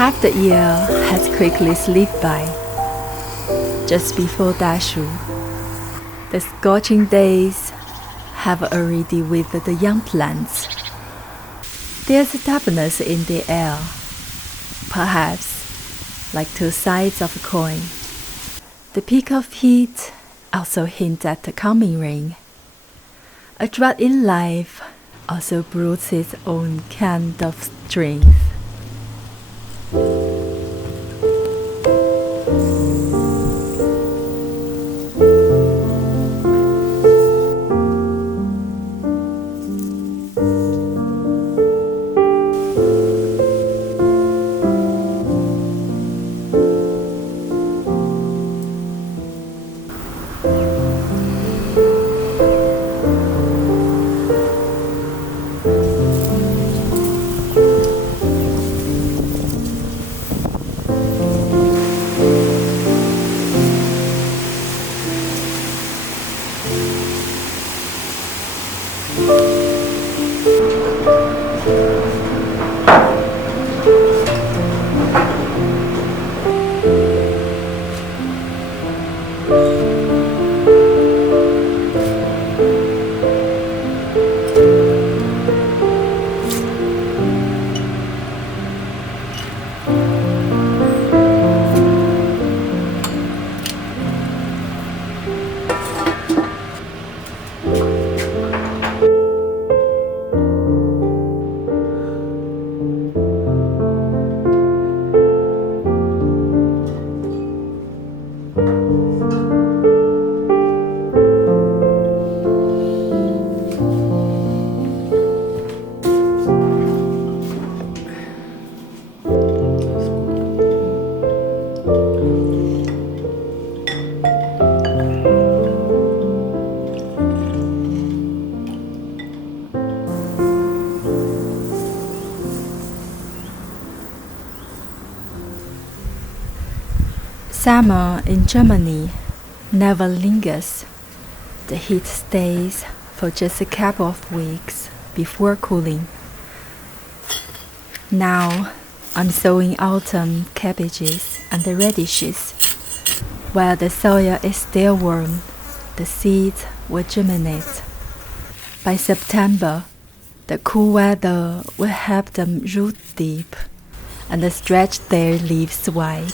Half the year has quickly slipped by. Just before Dashu, the scorching days have already withered the young plants. There's a dampness in the air, perhaps like two sides of a coin. The peak of heat also hints at the coming rain. A drought in life also broods its own kind of strength. Summer in Germany never lingers. The heat stays for just a couple of weeks before cooling. Now I'm sowing autumn cabbages and the radishes. While the soil is still warm, the seeds will germinate. By September, the cool weather will help them root deep and stretch their leaves wide.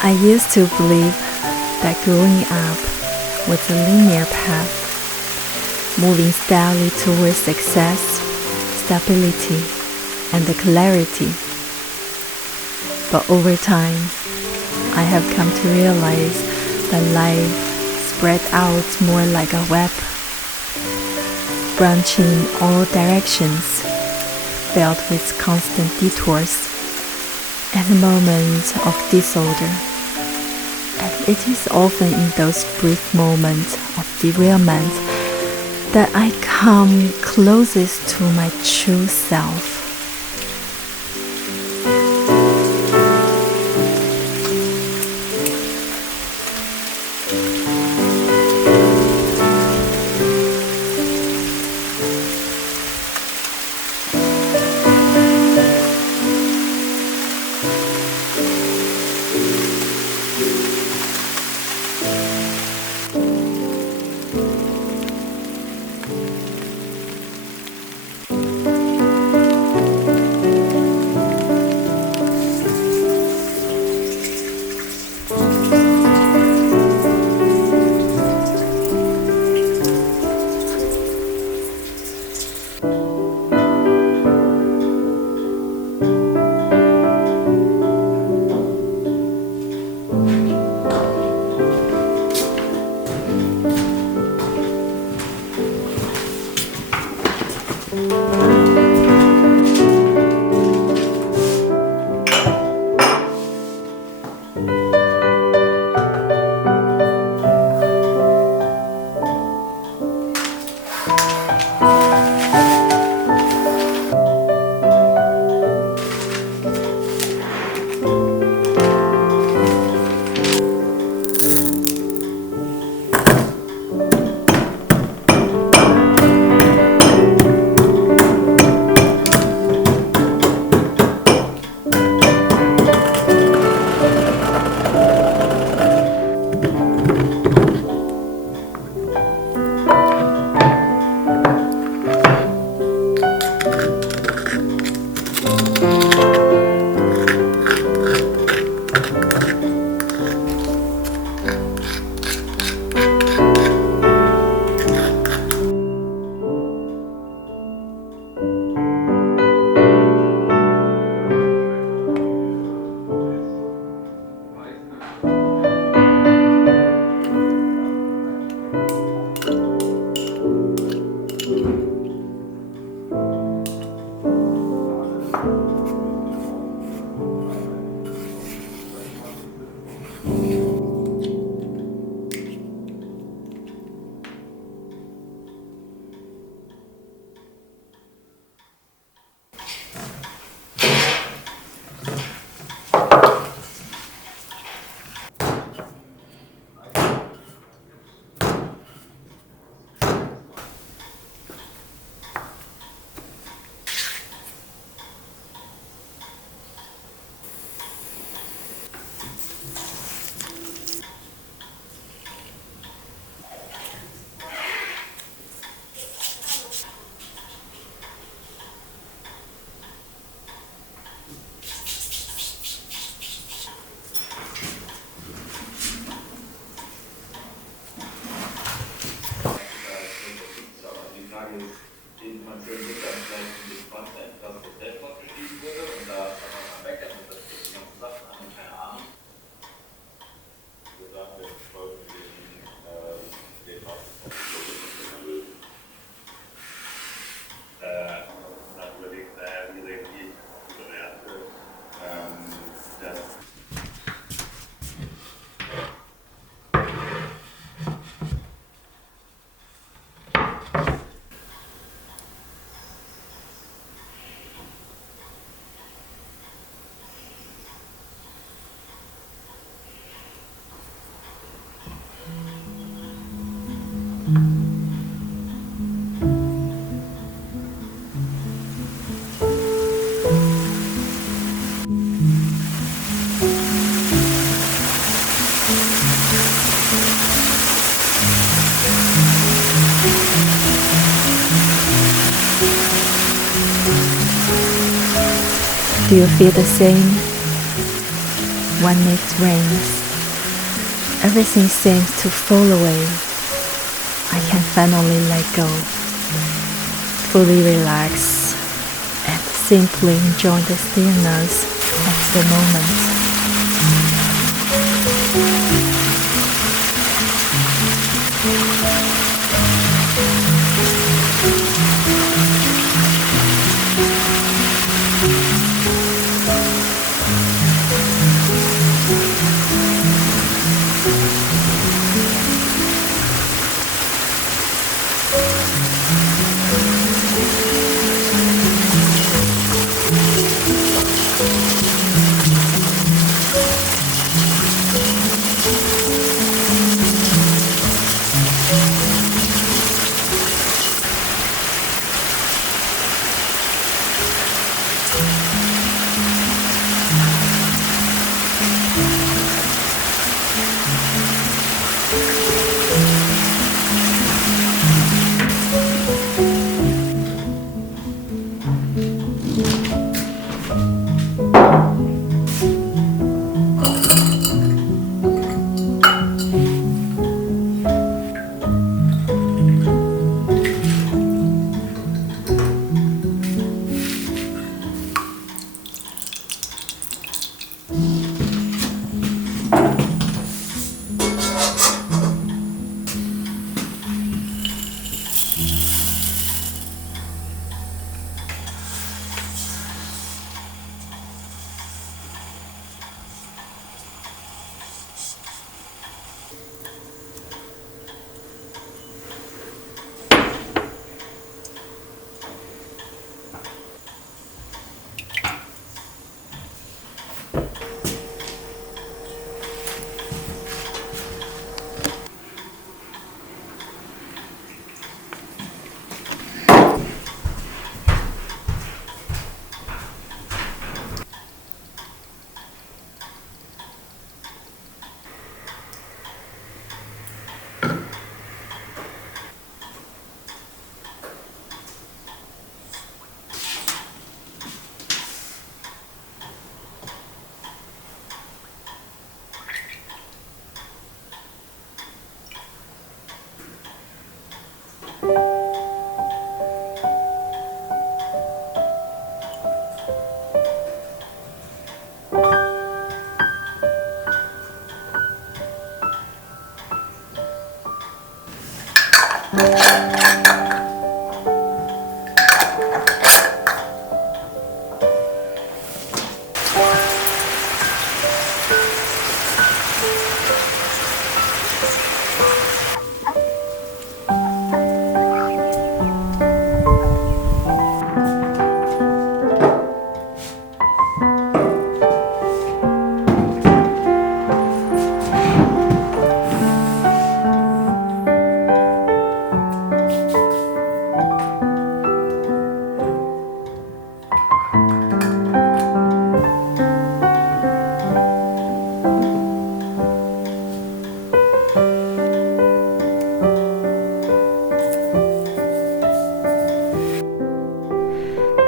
I used to believe that growing up was a linear path, moving steadily towards success, stability, and clarity. But over time, I have come to realize that life spread out more like a web, branching in all directions, filled with constant detours and moments of disorder. And it is often in those brief moments of derailment that I come closest to my true self. Do you feel the same? When it rains, everything seems to fall away. I can finally let go, fully relax, and simply enjoy the stillness of the moment.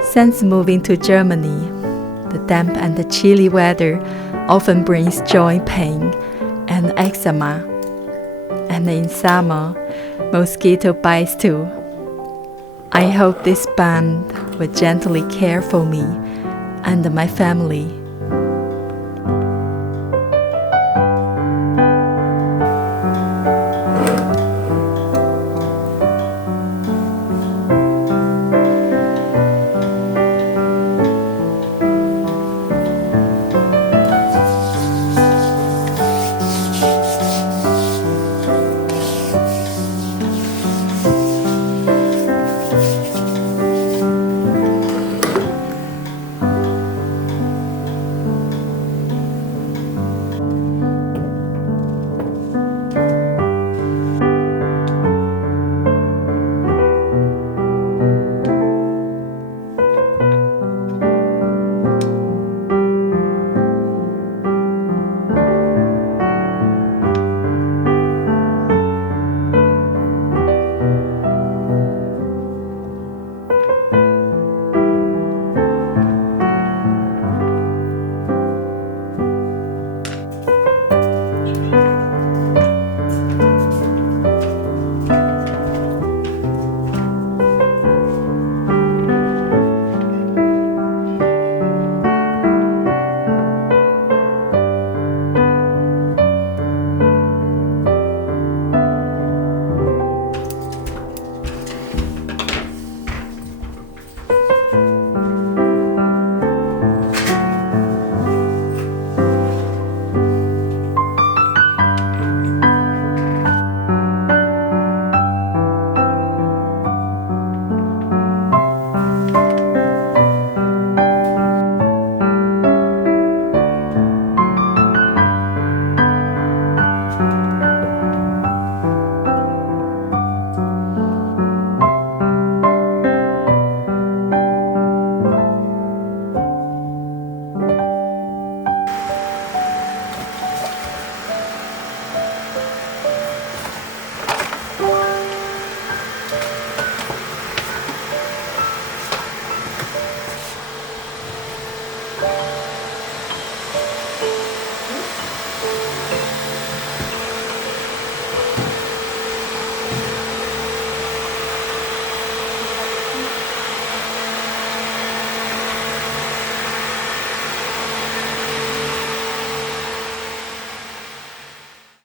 Since moving to Germany, the damp and the chilly weather often brings joint pain and eczema, and in summer, mosquito bites too. I hope this balm will gently care for me and my family